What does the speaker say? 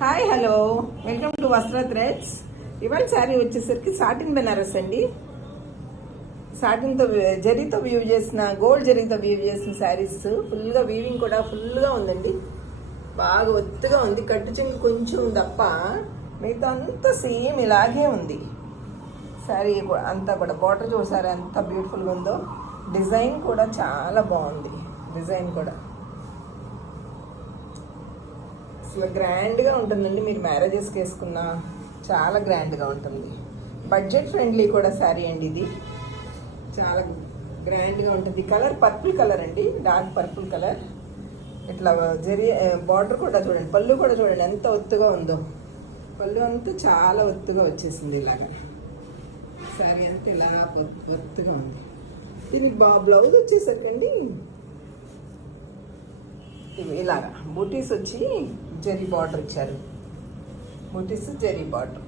Hi hello welcome to వస్త్ర threads. ఇవాళ శారీ వచ్చేసరికి సాటిన్ బెనారస్ అండి. సాటిన్తో జరీతో వీవ్ చేసిన, గోల్డ్ జరీతో వీవ్ చేసిన శారీస్. ఫుల్గా వీవింగ్ కూడా ఫుల్గా ఉందండి. బాగా ఒత్తుగా ఉంది. కట్టు చెంగు కొంచెం తప్ప మిగతా అంతా సేమ్ ఇలాగే ఉంది. శారీ అంతా కూడా బార్డర్ చూసారా ఎంత బ్యూటిఫుల్గా ఉందో. డిజైన్ కూడా చాలా బాగుంది. డిజైన్ కూడా అసలు గ్రాండ్గా ఉంటుందండి. మీరు మ్యారేజెస్కి వేసుకున్నా చాలా గ్రాండ్గా ఉంటుంది. బడ్జెట్ ఫ్రెండ్లీ కూడా శారీ అండి. ఇది చాలా గ్రాండ్గా ఉంటుంది. కలర్ పర్పుల్ కలర్ అండి, డార్క్ పర్పుల్ కలర్. ఇట్లా బార్డర్ కూడా చూడండి, పళ్ళు కూడా చూడండి ఎంత ఒత్తుగా ఉందో. పళ్ళు అంతా చాలా ఒత్తుగా వచ్చేసింది. ఇలాగా శారీ అంతా ఇలా ఒత్తుగా ఉంది. దీనికి బ్లౌజ్ వచ్చేసరికండి ఇలాగా బూటీస్ వచ్చి జరీ బార్డర్ ఇచ్చారు. బూటీస్ జరీ బార్డర్.